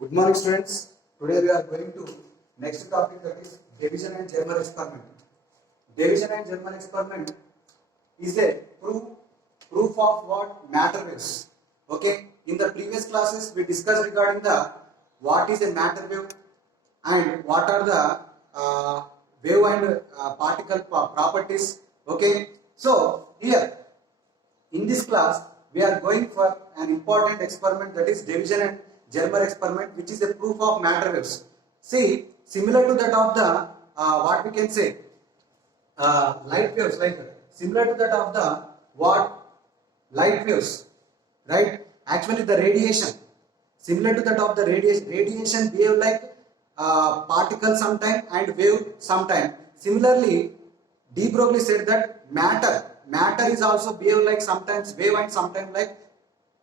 Good morning, students. Today we are going to next topic, that is division and German experiment. Division and German experiment is a proof of what matter waves. Okay. In the previous classes we discussed regarding the what is a matter wave and what are the wave and particle properties. Okay. So here in this class we are going for an important experiment, that is division and Germer experiment, which is a proof of matter waves. See, similar to that of the what we can say light waves, like similar to that of the what light waves, right? Actually the radiation, similar to that of the radiation behave like particle sometime and wave sometime. Similarly, De Broglie said that matter is also behave like sometimes wave and sometimes like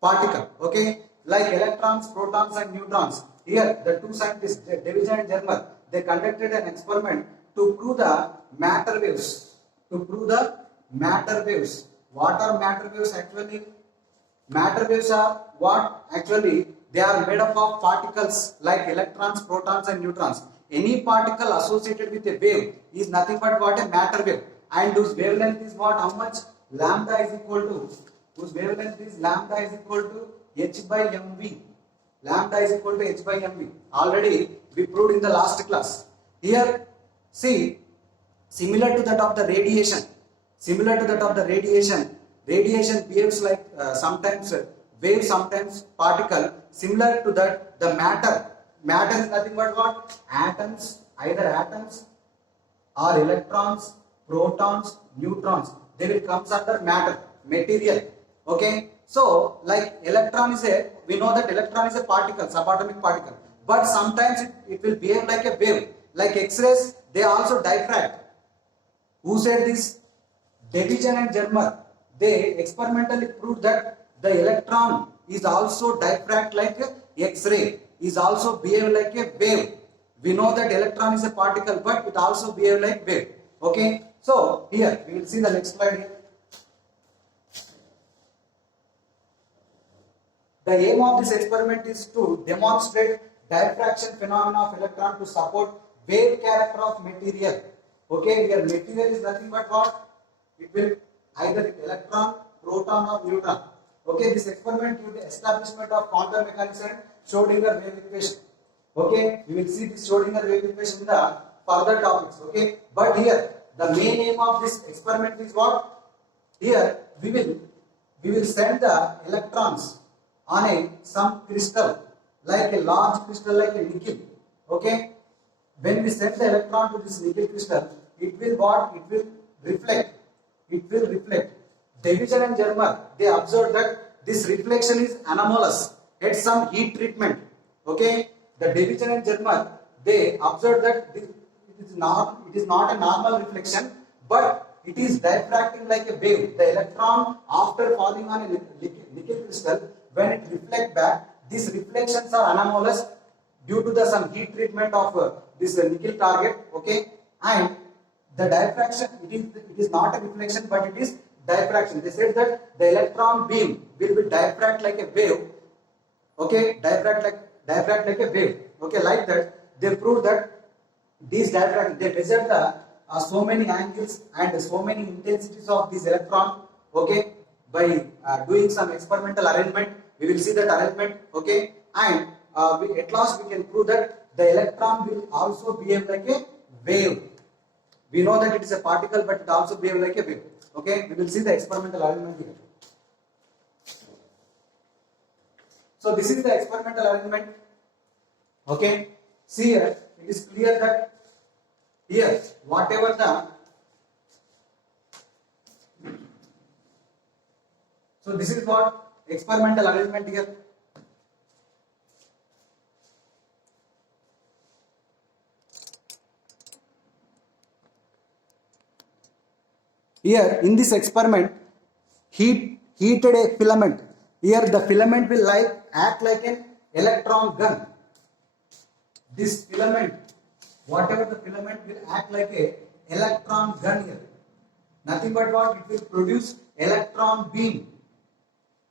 particle. Okay, like electrons, protons and neutrons. Here the two scientists, Division and Germer, they conducted an experiment to prove the matter waves. What are matter waves actually? Matter waves are what? Actually they are made up of particles like electrons, protons and neutrons. Any particle associated with a wave is nothing but what? A matter wave. And whose wavelength is what? How much? Lambda is equal to, whose wavelength is lambda is equal to h by mv. Lambda is equal to h by mv. Already we proved in the last class. Here, see, similar to that of the radiation, radiation behaves like sometimes wave, sometimes particle. Similar to that, the matter is nothing but what? Atoms, either atoms or electrons, protons, neutrons. They will come under matter, material. Okay. So, like electron is we know that electron is a particle, subatomic particle. But sometimes it will behave like a wave. Like X-rays, they also diffract. Who said this? Division and Germer. They experimentally proved that the electron is also diffract like a X-ray, is also behave like a wave. We know that electron is a particle, but it also behave like wave. Okay. So here we will see the next slide here. The aim of this experiment is to demonstrate diffraction phenomena of electron to support wave character of material. Okay, here material is nothing but what? It will either electron, proton or neutron. Okay, this experiment due to establishment of quantum mechanics and Schrodinger wave equation. Okay, we will see this Schrodinger wave equation in the further topics. Okay, but here the main aim of this experiment is what? Here we will send the electrons on some crystal, like a large crystal like a nickel. Okay, when we send the electron to this nickel crystal, it will what? It will reflect. Division and Germer, they observed that this reflection is anomalous at some heat treatment. Okay, the Division and Germer, they observed that it is not a normal reflection, but it is diffracting like a wave. The electron, after falling on a nickel crystal, when it reflects back, these reflections are anomalous due to some heat treatment of this nickel target. Okay, and the diffraction, it is not a reflection, but it is diffraction. They said that the electron beam will be diffract like a wave. Okay, diffract like a wave. Okay, like that they proved that these diffraction, they measured the so many angles and so many intensities of this electron. Okay, by doing some experimental arrangement, we will see that arrangement. Okay, and at last we can prove that the electron will also behave like a wave. We know that it is a particle, but it also behave like a wave. Okay, we will see the experimental arrangement here. So this is the experimental arrangement. Okay, see here, it is clear that here whatever the, so this is what experimental arrangement here. Here in this experiment, heated a filament. Here the filament will act like an electron gun. This filament, whatever the filament, will act like a electron gun here. Nothing but what? It will produce electron beam.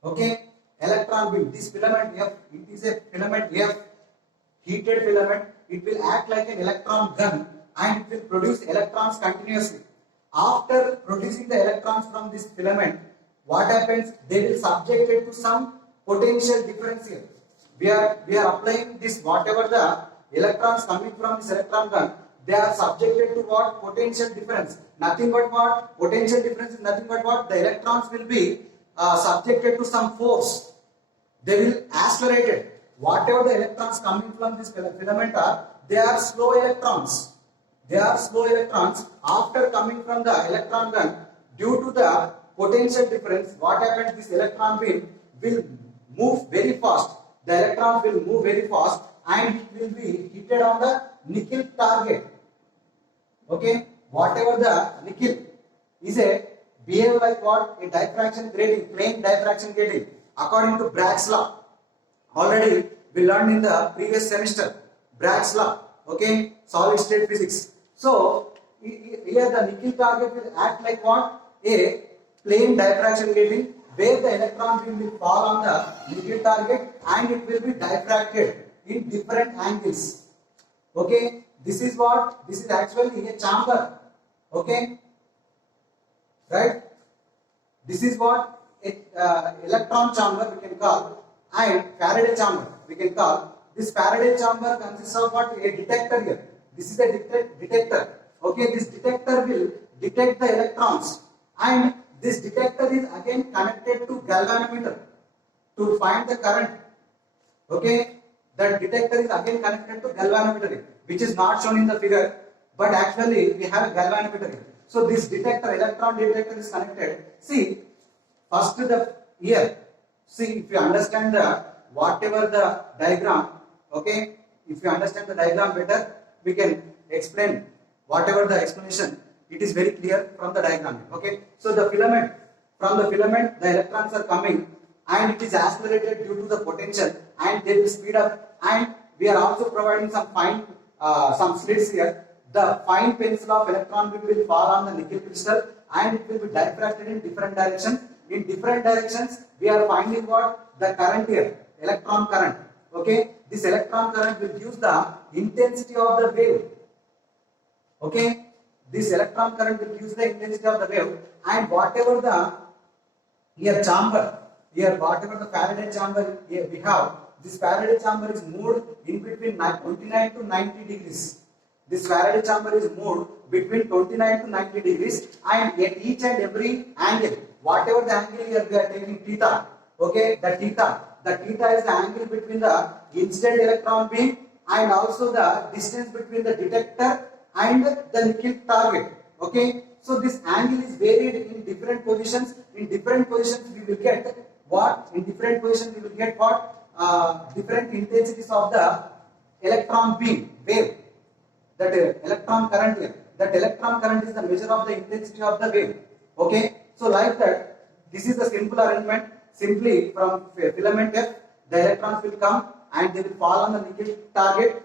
Okay, electron beam. This filament F, it is a filament F. heated filament, it will act like an electron gun and it will produce electrons continuously. After producing the electrons from this filament, what happens? They will subject it to some potential difference here. We are applying this, whatever the electrons coming from this electron gun, they are subjected to what? Potential difference. Nothing but what? Potential difference is nothing but what? The electrons will be subjected to some force. They will accelerate it. Whatever the electrons coming from this filament are, they are slow electrons. They are slow electrons. After coming from the electron gun, due to the potential difference, what happens? This electron beam will move very fast. The electrons will move very fast and it will be hitted on the nickel target. Okay, whatever the nickel is a behave like what? A diffraction grating, plane diffraction grating, according to Bragg's law. Already we learned in the previous semester, Bragg's law. Okay, solid state physics. So here the nickel target will act like what? A plane diffraction grating, where the electron beam will fall on the nickel target and it will be diffracted in different angles. Okay, this is what? This is actually a chamber. Okay, right? This is what electron chamber we can call, and Faraday chamber we can call. This Faraday chamber consists of what? A detector here. This is a detector. Okay, this detector will detect the electrons, and this detector is again connected to galvanometer to find the current. Okay, the detector is again connected to galvanometer, which is not shown in the figure, but actually we have a galvanometer here. So this detector, electron detector is connected. See, first the here. See, if you understand the whatever the diagram, okay, if you understand the diagram better, we can explain whatever the explanation. It is very clear from the diagram. Okay, so the filament, from the filament, the electrons are coming and it is accelerated due to the potential and they will speed up. And we are also providing some fine, some slits here. The fine pencil of electron beam will fall on the nickel crystal and it will be diffracted in different directions. In different directions, we are finding what? The current here, electron current. Okay, this electron current will use the intensity of the wave. Okay, this electron current will use the intensity of the wave, and whatever the here chamber, here whatever the Faraday chamber here we have, this Faraday chamber is moved in between 29 to 90 degrees. This Faraday chamber is moved between 29 to 90 degrees, and at each and every angle, whatever the angle here we are taking theta. Okay, the theta is the angle between the incident electron beam and also the distance between the detector and the nickel target. Okay, so this angle is varied in different positions. In different positions we will get what? In different positions we will get what? Different intensities of the electron beam wave. That electron current here. That electron current is the measure of the intensity of the wave. Okay, so like that, this is the simple arrangement. Simply from filament F, the electrons will come and they will fall on the nickel target.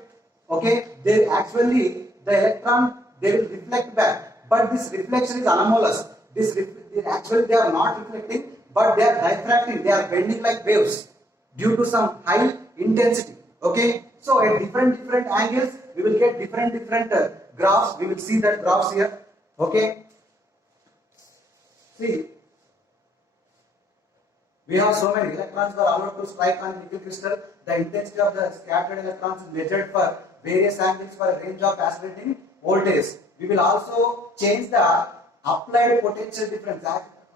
Okay, they actually the electron they will reflect back, but this reflection is anomalous. Actually they are not reflecting, but they are diffracting. They are bending like waves due to some high intensity. Okay, so at different angles we will get different graphs. We will see that graphs here. Okay, see. We have so many electrons were allowed to strike on nickel crystal. The intensity of the scattered electrons is measured for various angles for a range of accelerating voltage. We will also change the applied potential difference.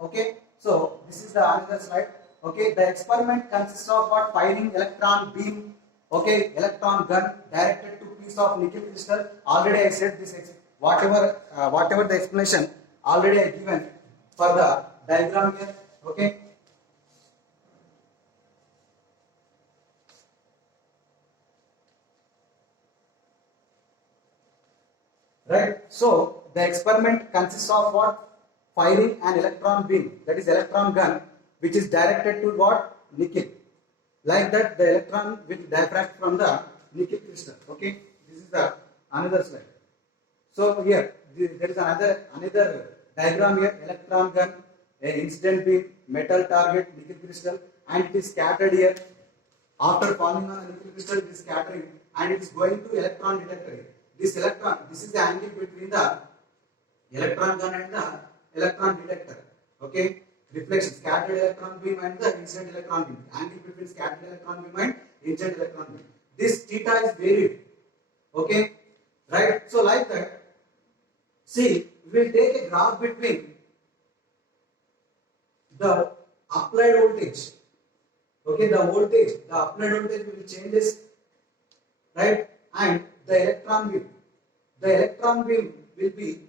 Okay, so this is the another slide. Okay, the experiment consists of what? Firing electron beam. Okay, electron gun directed to piece of nickel crystal. Already I said this. Whatever the explanation already I given for the diagram here. Okay. Right, so the experiment consists of what? Firing an electron beam, that is electron gun, which is directed to what? Nickel. Like that, the electron will diffract from the nickel crystal. Okay, this is the another slide. So here there is another diagram here: electron gun, a incident beam, metal target, nickel crystal, and it is scattered here. After falling on a nickel crystal, it is scattering, and it is going to electron detector. This electron, this is the angle between the electron gun and the electron detector. Okay, reflection, scattered electron beam and the incident electron beam. Angle between scattered electron beam and incident electron beam. This theta is varied. Okay, right? So like that, see, we will take a graph between the applied voltage. Okay, the applied voltage will changes, right? And the electron beam will be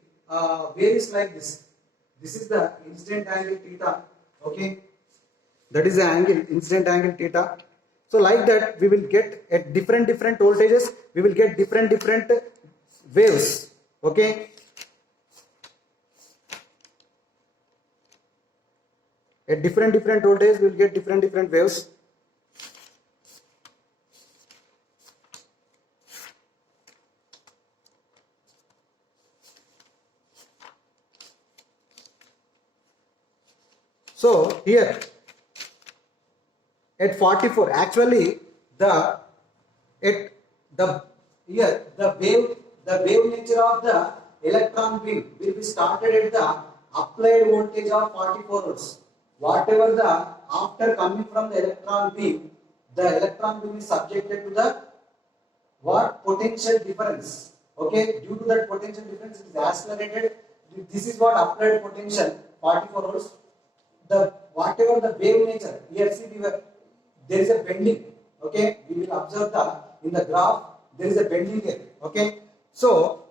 varies like this. This is the incident angle theta. Okay, that is the angle, incident angle theta. So like that, we will get at different voltages, we will get different waves. Okay, at different voltages, we will get different waves. So here at 44, actually the wave nature of the electron beam will be started at the applied voltage of 44 volts. Whatever the after coming from the electron beam is subjected to the what potential difference. Okay, due to that potential difference, it is accelerated. This is what applied potential 44 volts. Whatever the wave nature, here see there is a bending. Okay, we will observe in the graph there is a bending here. Okay, so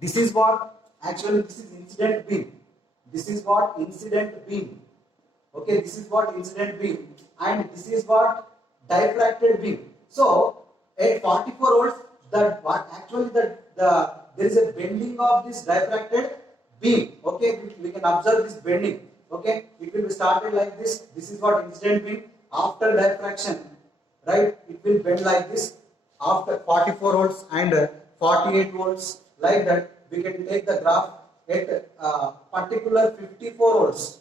this is what actually this is incident beam. This is what incident beam. Okay, this is what incident beam, and this is what diffracted beam. So at 44 volts, there is a bending of this diffracted beam. Okay, we can observe this bending. Okay, it will be started like this. This is what incident beam. After diffraction, right, it will bend like this. After 44 volts and 48 volts, like that, we can take the graph at particular 54 volts.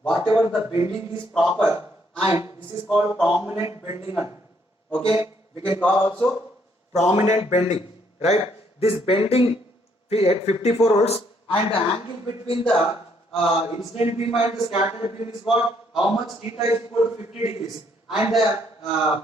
Whatever the bending is proper, and this is called prominent bending. Okay, we can call also prominent bending, right? This bending at 54 volts, and the angle between the incident beam and the scattered beam is what? How much? Theta is equal to 50 degrees, and the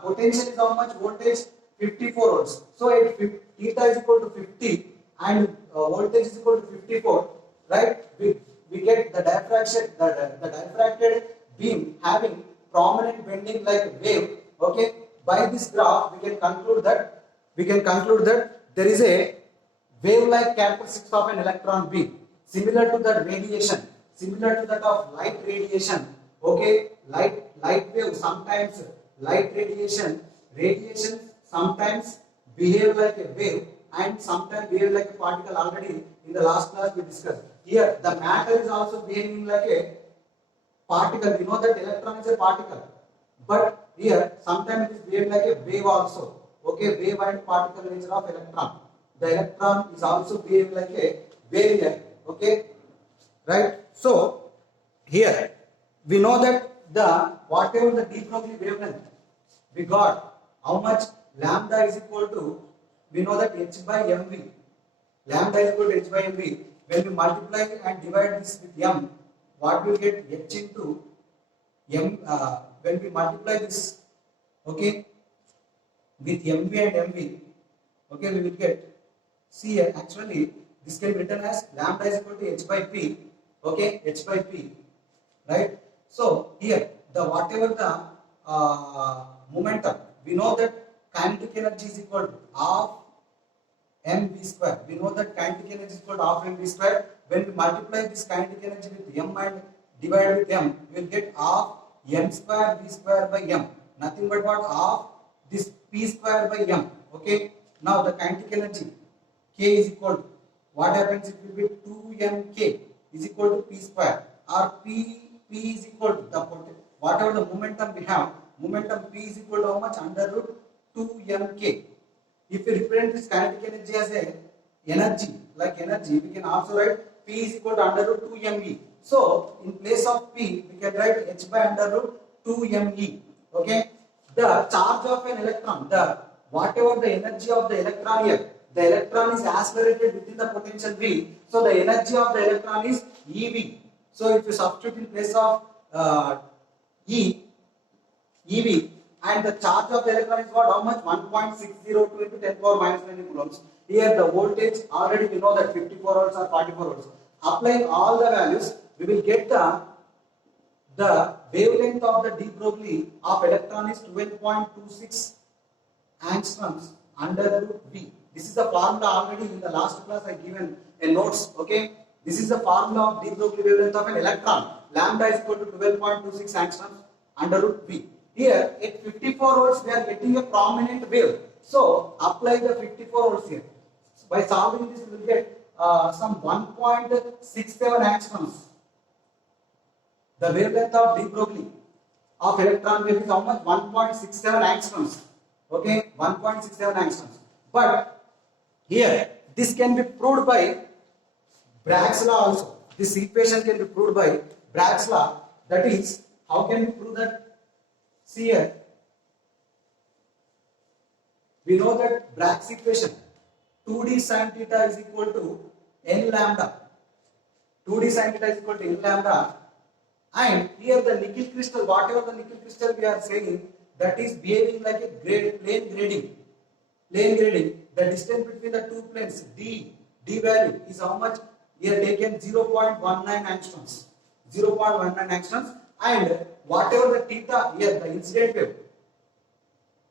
potential is how much? Voltage 54 volts. So at theta is equal to 50 and voltage is equal to 54, right? We get the diffraction, the diffracted beam having prominent bending like wave. Okay, by this graph we can conclude that there is a wave-like characteristics of an electron beam, similar to that radiation, similar to that of light radiation. Okay, light wave, sometimes light radiation sometimes behave like a wave and sometimes behave like a particle. Already in the last class we discussed. Here the matter is also behaving like a particle. We know that electron is a particle, but here sometimes it is behaving like a wave also. Okay, wave and particle nature of electron. The electron is also behaving like a wave here. Okay, right? So here we know that whatever the de Broglie wavelength we got, how much lambda is equal to, we know that h by mv. Lambda is equal to h by mv. When we multiply and divide this with m, what we will get? H into m. When we multiply this, okay, with mv and mv, okay, we will get. See, actually this can be written as lambda is equal to h by p. Okay, h by p, right? So here the whatever the momentum, we know that kinetic energy is equal to half mv square. We know that kinetic energy is equal to half mv square. When we multiply this kinetic energy with m and divide with m, we will get half m square v square by m. Nothing but what? Half this p square by m. Okay. Now the kinetic energy k is equal to, what happens? It will be 2mk is equal to p square, or p is equal to the whatever the momentum we have. Momentum p is equal to how much? Under root 2mk. If we represent this kinetic energy as a energy, like energy, we can also write p is equal to under root 2me. So in place of p, we can write h by under root 2me. Okay. The charge of an electron, the whatever the energy of the electron here, the electron is accelerated within the potential V. So the energy of the electron is EV. So if you substitute in place of EV, and the charge of the electron is what? How much? 1.602 into 10 power minus 20 coulombs. Here the voltage already we know that 54 volts or 44 volts. Applying all the values, we will get the wavelength of the de Broglie of electron is 12.26 angstroms under root V. This is the formula already in the last class I given a notes. Okay, this is the formula of de Broglie wavelength of an electron. Lambda is equal to 12.26 angstroms under root V. Here at 54 volts we are getting a prominent wave. So apply the 54 volts here. So by solving this we will get some 1.67 angstroms. The wavelength of de Broglie of electron wave is how much? 1.67 angstroms. Okay, 1.67 angstroms. But here this can be proved by Bragg's law also. This equation can be proved by Bragg's law. That is, how can we prove that? See here, we know that Bragg's equation 2d sin theta is equal to n lambda. 2d sin theta is equal to n lambda. And here the nickel crystal, whatever the nickel crystal we are saying, that is behaving like a plane grading. Plane grading. The distance between the two planes, d value is how much? Here taken 0.19 angstroms. 0.19 angstroms. And whatever the theta here, the incident wave.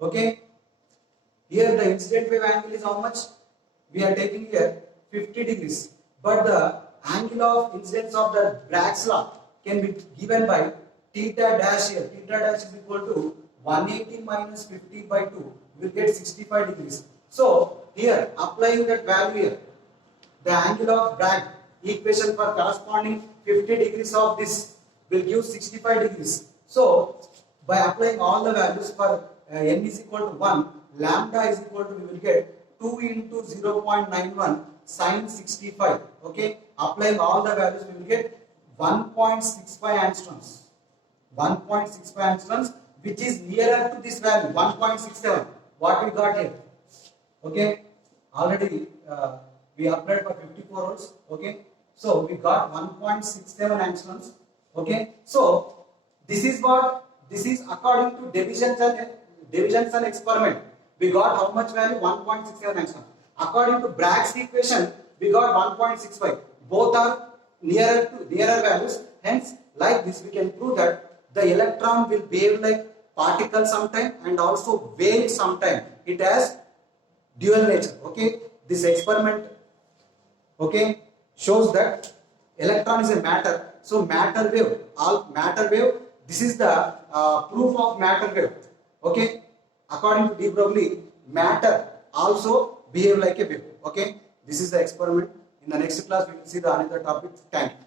Okay. Here the incident wave angle is how much? We are taking here 50 degrees. But the angle of incidence of the Bragg's law can be given by theta dash here. Theta dash is equal to 180 minus 50 by 2. We will get 65 degrees. So here applying that value here, the angle of Bragg equation for corresponding 50 degrees of this will give 65 degrees. So by applying all the values for n is equal to 1, lambda is equal to, we will get 2 into 0.91 sin 65. Okay, applying all the values we will get 1.65 angstroms. 1.65 angstroms, which is nearer to this value, 1.67. What we got here? Okay, already we applied for 54 volts. Okay, so we got 1.67 angstroms. Okay, so this is what, this is according to Davisson experiment. We got how much value? 1.67 angstrom. According to Bragg's equation, we got 1.65. Both are nearer values. Hence, like this, we can prove that the electron will behave like particle sometime and also wave sometime. It has dual nature. Okay, this experiment, okay, shows that electron is a matter. So matter wave, this is the proof of matter wave. Okay, according to de Broglie, matter also behave like a wave. Okay, this is the experiment. In the next class we will see the another topic. Thank you.